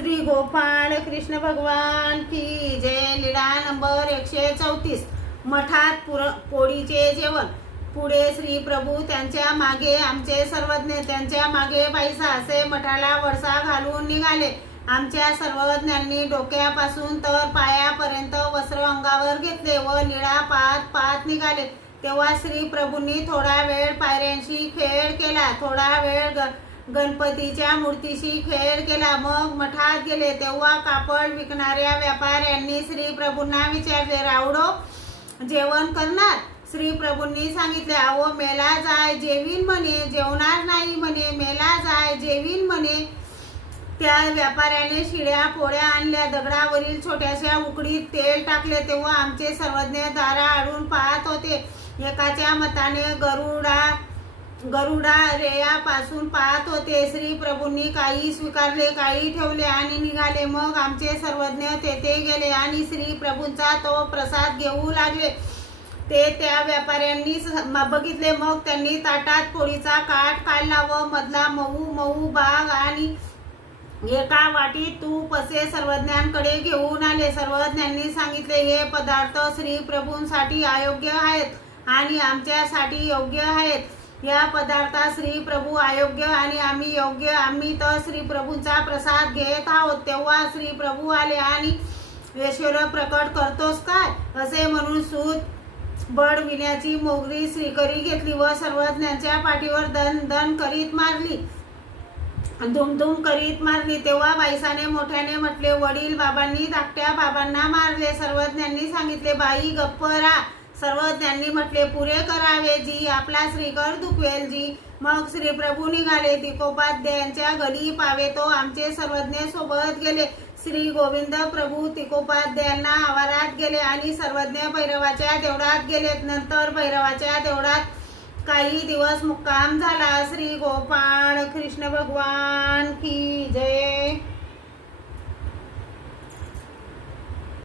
श्री गोपाळ कृष्ण भगवान की जय। लीला नंबर 134। मठात पोळीचे जेवण। पुढे श्री प्रभू त्यांच्या मागे आमचे सर्वज्ञ त्यांच्या मागे पैसा असे मठाला वळसा घालून निघाले। आमच्या सर्वज्ञांनी डोक्यापासून तर पायापर्यंत वस्त्र अंगावर घेतले व लीळा पाहत पाहत निघाले। तेव्हा श्री प्रभूंनी थोडा वेळ पायऱ्यांशी खेळ केला, थोडा वेळ गणपतीच्या मूर्तीशी खेळ केला, मग मठात गेले। तेव्हा कापड विकणाऱ्या व्यापाऱ्यांनी श्री प्रभूंना विचारले, रावडो जेवण करणार? श्री प्रभूंनी सांगितले, अहो मेला जाय जेवीन म्हणे, जेवणार नाही म्हणे, मेला जाय जेवीन म्हणे। त्या व्यापाऱ्याने शिड्या पोळ्या आणल्या, दगडावरील छोट्याशा उकडीत तेल टाकले। तेव्हा आमचे सर्वज्ञ दारा आडून पाहत होते। एकाच्या मताने गरुडा रेयापासून पाहत होते। श्री प्रभूंनी काही स्वीकारले, काही ठेवले आणि निघाले। मग आमचे सर्वज्ञ तेथे गेले आणि श्री प्रभूंचा तो प्रसाद घेऊ लागले। ते त्या व्यापाऱ्यांनी बघितले, मग त्यांनी ताटात पोळीचा काठ काढला व मधला मऊ मऊ भाग आणि एका वाटीत तूप असे सर्वज्ञांकडे घेऊन आले। सर्वज्ञांनी सांगितले, हे पदार्थ श्री प्रभूंसाठी अयोग्य आहेत आणि आमच्यासाठी योग्य आहेत। या पदार्थात श्री प्रभू अयोग्य आणि आम्ही योग्य, आम्ही तर श्री प्रभूंचा प्रसाद घेत आहोत। तेव्हा श्री प्रभू आले आणि ऐश्वर्य प्रकट करतोस काय असे म्हणून सूत बडविण्याची मोगरी श्रीकरी घेतली व सर्वज्ञांच्या पाठीवर दन दन करीत मारली, दुमदुम करीत मारली। तेव्हा बाईसाने मोठ्याने म्हटले, वडील बाबांनी धाकट्या बाबांना मारले। सर्वज्ञांनी सांगितले, बाई गप्प राहा। सर्वज्ञांनी म्हटले, पुरे करावे जी, आपला श्रीकर दुखवेल जी। मग श्री प्रभू निघाले। तिकोपाध्यायांच्या घरी पावे तो आमचे सर्वज्ञ सोबत गेले। श्री गोविंद प्रभू तिकोपाध्यायांना आवारात गेले आणि सर्वज्ञ भैरवाच्या देवळात गेले। नंतर भैरवाच्या देवळात काही दिवस मुक्काम झाला। श्री गोपाळ कृष्ण भगवान की जय।